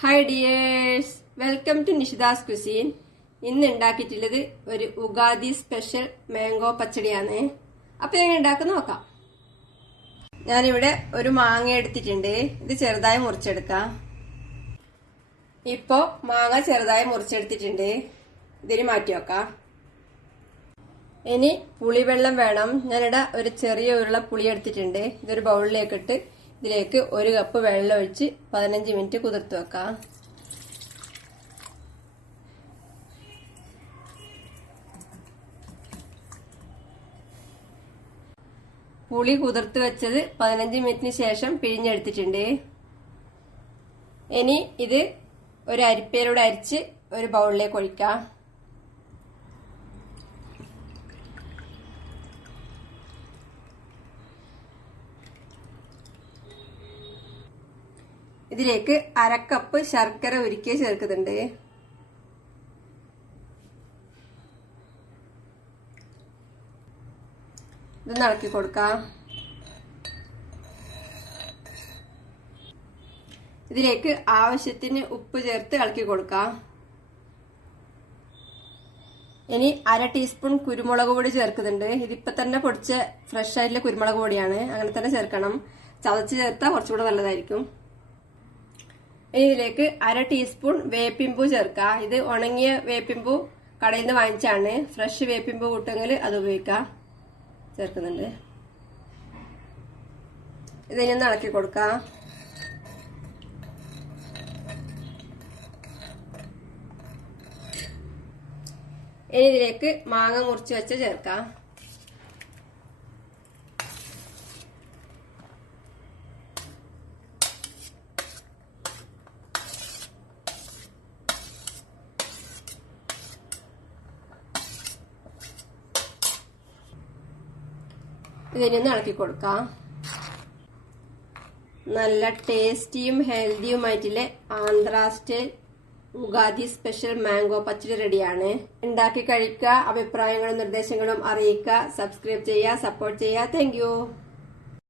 Hi dears, welcome to Nishita's cuisine. ഇന്ന് ഉണ്ടാക്കിയിട്ടുള്ളത് ഒരു ഉഗാദി സ്പെഷ്യൽ മാംഗോ പച്ചടിയാണ്. അപ്പൊ എങ്ങനെ ഉണ്ടാക്കുന്ന നോക്കാം. ഞാനിവിടെ ഒരു മാങ്ങ എടുത്തിട്ടുണ്ട്. ഇത് ചെറുതായി മുറിച്ചെടുക്കാം. ഇപ്പോ മാങ്ങ ചെറുതായി മുറിച്ചെടുത്തിട്ടുണ്ട്. ഇതിന് മാറ്റി വെക്കാം. ഇനി പുളിവെള്ളം വേണം. ഞാനിവിടെ ഒരു ചെറിയ ഉരുള പുളി എടുത്തിട്ടുണ്ട്. ഇതൊരു ബൗളിലേക്ക് ഇട്ട് ഇതിലേക്ക് 1 കപ്പ് വെള്ളം ഒഴിച്ച് 15 മിനിറ്റ് കുതിർത്ത് വെക്കാം. പുളി കുതിർത്ത് വെച്ചത് 15 മിനിറ്റിന് ശേഷം പിഴിഞ്ഞെടുത്തിട്ടുണ്ട്. ഇനി ഇത് ഒരു അരിപ്പയിലൂടെ അരിച്ച് ഒരു ബൗളിലേക്ക് ഒഴിക്കാം. ഇതിലേക്ക് 1/2 കപ്പ് ശർക്കര ഉരുക്കി ചേർക്കുന്നുണ്ട്. ഇത് ഇളക്കി കൊടുക്കാം. ഇതിലേക്ക് ആവശ്യത്തിന് ഉപ്പ് ചേർത്ത് ഇളക്കി കൊടുക്കാം. ഇനി 1/2 ടീസ്പൂൺ കുരുമുളക് പൊടി ചേർക്കുന്നുണ്ട്. ഇതിപ്പോ തന്നെ പൊടിച്ച ഫ്രഷ് ആയിട്ടുള്ള കുരുമുളക് പൊടിയാണ്. അങ്ങനെ തന്നെ ചേർക്കണം. ചതച്ച് ചേർത്താൽ കുറച്ചുകൂടെ നല്ലതായിരിക്കും. ഇനി ഇതിലേക്ക് 1/2 ടീസ്പൂൺ വേപ്പിമ്പൂ ചേർക്കാം. ഇത് ഉണങ്ങിയ വേപ്പിമ്പൂ കടയിൽ നിന്ന് വാങ്ങിച്ചാണ്. ഫ്രഷ് വേപ്പിമ്പൂ കൂട്ടെങ്കിൽ അത് ഉപയോഗിക്കാം. ചേർക്കുന്നുണ്ട്. ഇതിനെ ഒന്ന് ഇളക്കി കൊടുക്കാം. ഇനി ഇതിലേക്ക് മാങ്ങ മുറിച്ച് വെച്ച് ചേർക്കാം. ഇതിനൊന്ന് ഇളക്കി കൊടുക്കാം. നല്ല ടേസ്റ്റിയും ഹെൽത്തിയുമായിട്ടുള്ള Andhra style Ugadi special mango pachadi റെഡിയാണ്. ഉണ്ടാക്കി കഴിക്കുക. അഭിപ്രായങ്ങളും നിർദ്ദേശങ്ങളും അറിയിക്കുക. സബ്സ്ക്രൈബ് ചെയ്യുക, സപ്പോർട്ട് ചെയ്യുക. Thank you.